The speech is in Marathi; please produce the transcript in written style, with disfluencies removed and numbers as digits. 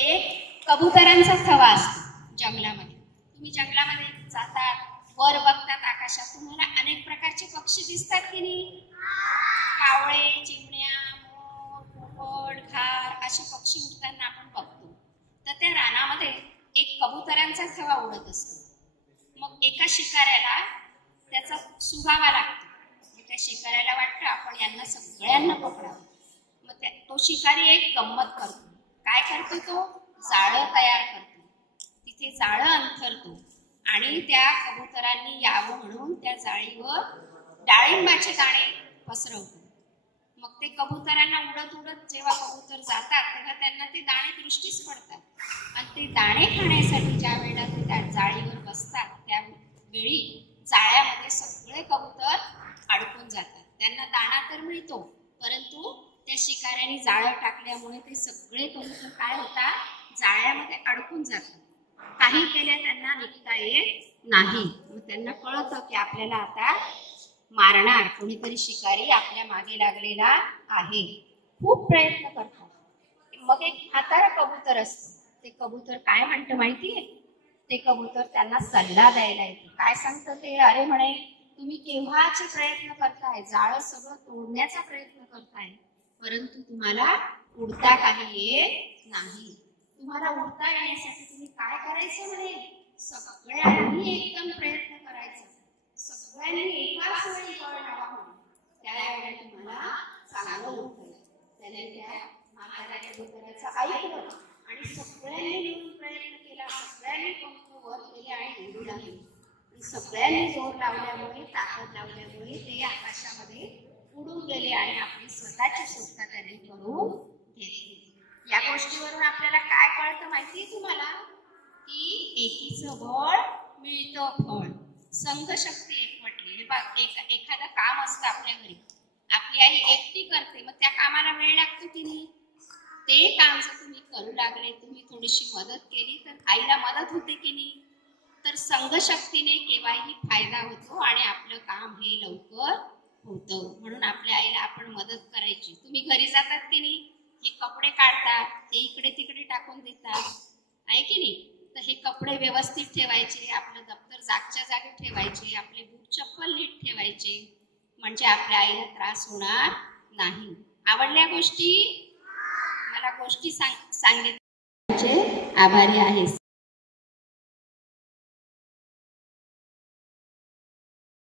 एक कबुतरांचा थवा असतो जंगलामध्ये. तुम्ही जंगलामध्ये जातात, वर बघतात आकाशात, तुम्हाला अनेक प्रकारचे पक्षी दिसतात की नाही? कावळे, चिमण्या, मोर, पोपट, घार असे पक्षी उडताना आपण बघतो. तर त्या रानामध्ये एक कबुतरांचा थवा उडत असतो. मग एका शिकाऱ्याला त्याचा सुगावा लागतो. त्या शिकाऱ्याला वाटतं आपण यांना सगळ्यांना पकडावं. मग तो शिकारी एक गंमत करतो. काय करतो? तो जाळं तयार करतो. तिथे जाळं अंथरतो आणि त्या कबुतरांनी यावं म्हणून त्या जाळीवर डाळिंबाचे दाणे पसरवतो. मग ते कबुतरांना उडत उडत जेव्हा कबूतर जातात तेव्हा त्यांना ते दाणे दृष्टीस पडतात आणि ते दाणे खाण्यासाठी ज्या वेळेला ते त्या जाळीवर बसतात त्यावेळी जाळ्यामध्ये सगळे कबूतर अडकून जातात. त्यांना दाणा तर मिळतो, परंतु त्या शिकाऱ्याने जाळं टाकल्यामुळे ते सगळे कबूतर काय होतात? जाळ्यामध्ये अडकून जातात. काही केल्या त्यांना निघता येत नाही. मग त्यांना कळतं की आपल्याला आता मारणार कोणीतरी शिकारी आपल्या मागे लागलेला आहे. खूप प्रयत्न करतात. मग एक म्हातारा कबूतर असतं. ते कबूतर काय म्हणतं माहितीये? ते कबूतर त्यांना सल्ला द्यायला येते. काय सांगतं ते? अरे म्हणे, तुम्ही केव्हाचे प्रयत्न करताय, जाळं सगळं तोडण्याचा प्रयत्न करताय, परंतु तुम्हाला उडता काही येत नाही. तुम्हाला उडता येण्यासाठी तुम्ही काय करायचं म्हणे? सगळ्यांनी एकदम प्रयत्न करायचा. सगळ्यांनी एकाच वेळी बळ लावावं. त्यावेळेला तुम्हाला चांगलं उडतं. त्याने त्या म्हाताऱ्या कबुतराचं ऐकलं आणि सगळ्यांनी मिळून प्रयत्न केला. सगळ्यांनी पंख वर केले आणि उडू लागले. सगळ्यांनी जोर लावल्यामुळे, ताकद लावल्यामुळे ते आकाशामध्ये उडून गेले आणि आपली स्वतःची सुटका त्यांनी करून घेतली. या गोष्टीवरून आपल्याला काय कळतं माहितीये तुम्हाला? की एकीचं बळ मिळतं फळ. संघशक्ती एकवटली. हे बघ, एखादं काम असतं आपल्या घरी, आपली आई एकटी करते, मग त्या कामाला वेळ लागतो की नाही? ते काम जर तुम्ही करू लागले, तुम्ही थोडीशी मदत केली तर आईला मदत होते की नाही? तर संघशक्तीने केव्हाही फायदा होतो आणि आपलं काम हे लवकर होतं. म्हणून आपल्या आईला आपण मदत करायची. तुम्ही घरी जातात की नाही? हे कपडे काढतात, हे इकडे तिकडे टाकून देतात, आहे की नाही? तर हे कपडे व्यवस्थित ठेवायचे, आपलं दप्तर जागच्या जागी ठेवायचे, आपले बूट चप्पल नीट ठेवायचे, म्हणजे आपल्या आईला त्रास होणार नाही. आवडल्या गोष्टी? मला गोष्टी सांगितल्याचे आभारी आहेस.